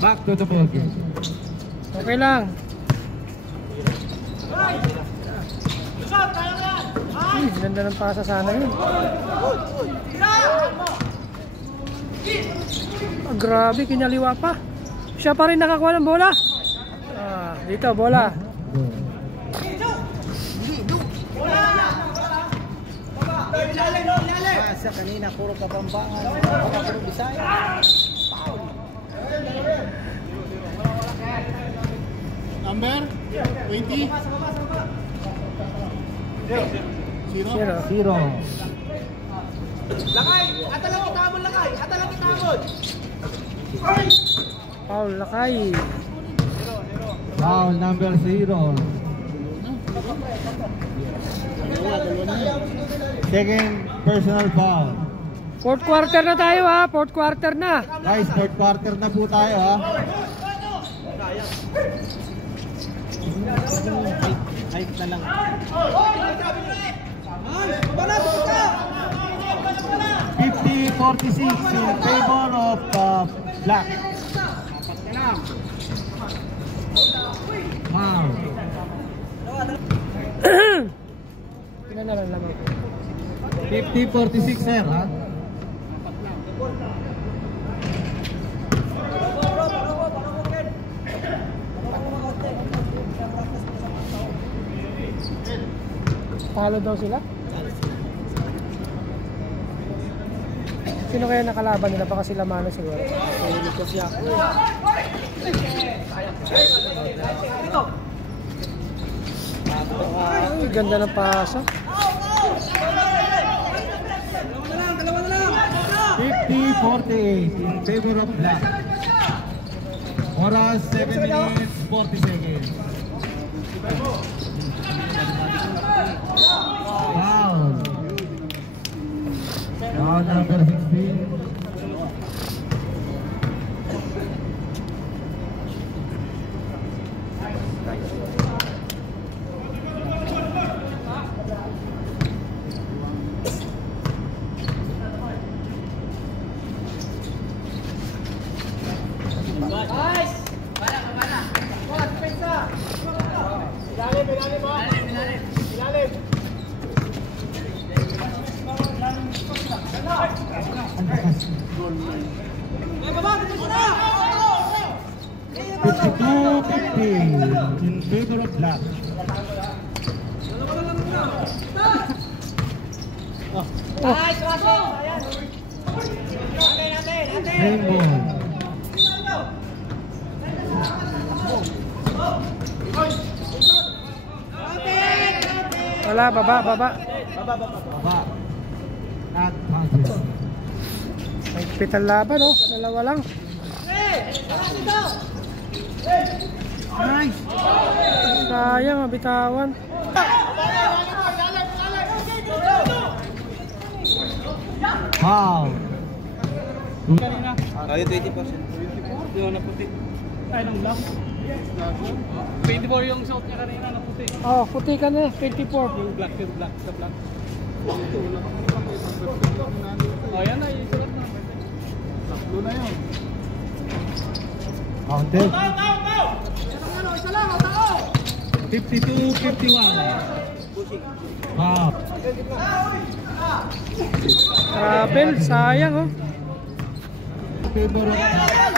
Back to the ball game. Okay lang. Ganda ng pasa sana yun. Grabe, kinaliwa pa. Siya pa rin nakakuha ng bola. Dito, bola. Sa kanina, puro kapambangan. Puro Bisaya. Number 20. 0. Lakay! Atalang itamon, Lakay! Atalang itamon! Foul, Lakay. Foul number 0. Second personal foul. Fourth quarter na tayo ha. Fourth quarter na. Guys, fourth quarter na po tayo ha. Height na lang. 50-46 in favor of Black. Wow. Ilan na lang naman. 50-46 sir ha. Talo daw sila. Sino kaya nakalaban nila? Baka sila Mano siguro. Ay, ganda ng pasa. 50-48 in favor of Black. Oras 7 minutes 40 seconds. Foul. Foul number 16. In favor of Black. Rainbow. Wala, baba. Not contest. Nagpit ang laban, oh. Dalawa lang. Nice. Sayang, mabitawan. Wow. Tayo 20%. Yung na puti. Ay, nung lang. 24 yung suot niya kanina na puti. Oh, puti ka na, 24. Yung black, sa black. Oh, yan na, isulat na. Saklo na yun. Counted. Isa lang, tao! 52-51. Wow. Travel, sayang, oh. Favor of Black.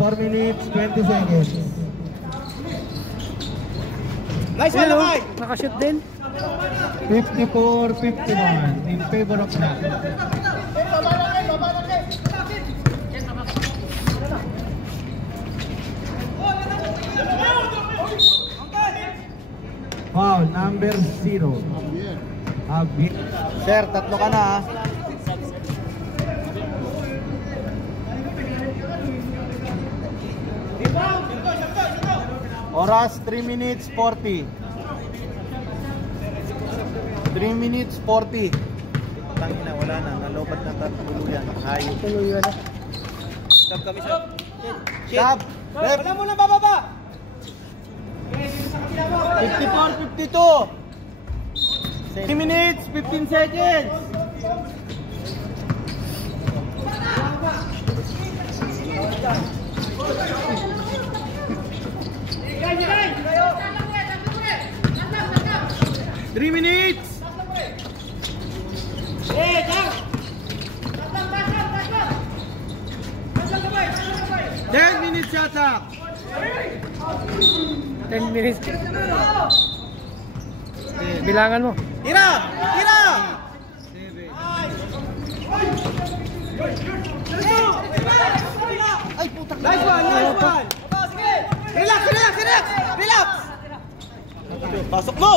4 minutes 20 seconds. Nice one, Hello, Lakay! nakashoot din. 54-51 in favor of Black. Foul number 0. Sir, tatlo ka na ha. Oras 3 minutes 40. 3 minutes 40. Tangina, wala na. Nalobat na tuluyan. Hayop. Tuluyan na. Stop kami, stop. Stop! Wala mo na bababa! 54-52. 3 minutes, 15 seconds. Three minutes. 10 minutes yata. 10 minutes. Bilangan mo. Tira! Tira! Ay, putak. Nice one, nice one. Relax, relax, relax. Relax. Pasok mo.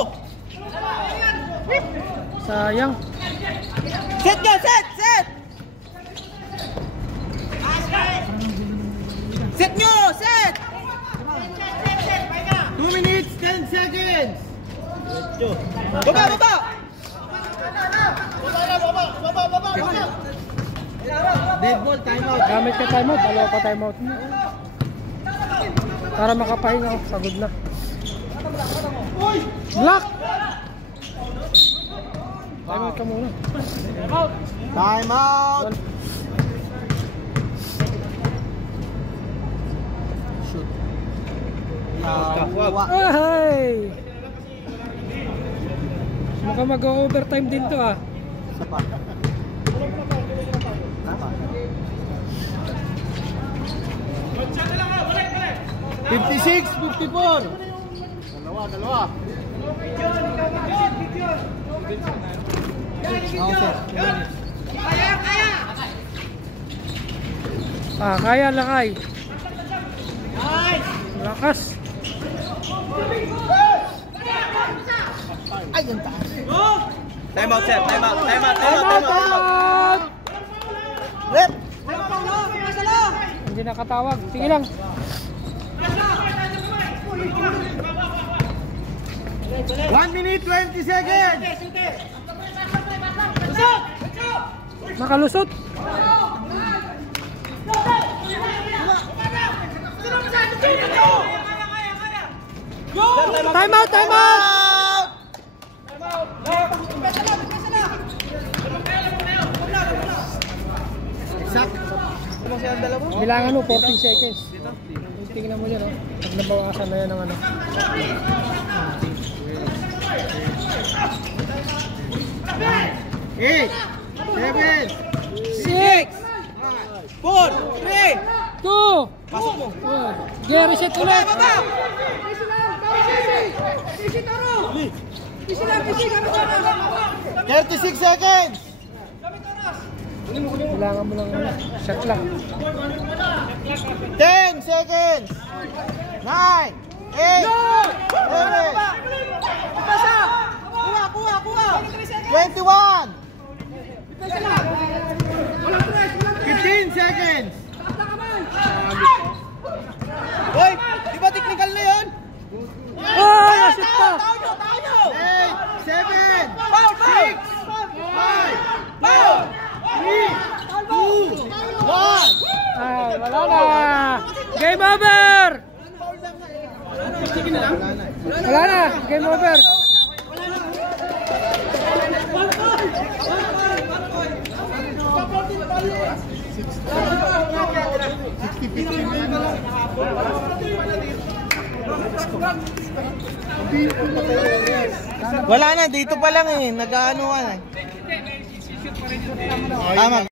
Sayang. Set ka, set, set. Set nyo, set. 2 minutes, 10 seconds. Baba, baba. Dead ball, time out. Gamit ka timeout. Dalawa pa timeout mo. Para makapahinga. Pagod na. Block! Timeout ka muna. Time out. Shoot. Ay! Mukhang mag-overtime din to ah. Isa pa. 56-54. Dalawa. Ah, kaya lakay. Lakas. Ay, ang taas. Time out, sir. Time out. Rep. Hindi nakatawag. Sige lang. One minute, 20 seconds. Makalusot. Time out, time out. Exact. Bilangan mo 14 seconds. Tingnan mo yan, oh. Pag nabawasan na yan ng ano. 8, 7, 6, 4, 3. 2, Pasok mo. reset ulit. 36 seconds. Bilangan mo lang, shot lang. 10 seconds. 9, 8, 7. Kuha. 21. 15 seconds. Hoy, di ba technical na yun? Oh, nasip pa. 8, 7, 6, 5, 4, 3, 2, 1. Ay, wala na. Game over. Wala na, game over. Wala na, dito pa lang eh. Nag-ano ka na.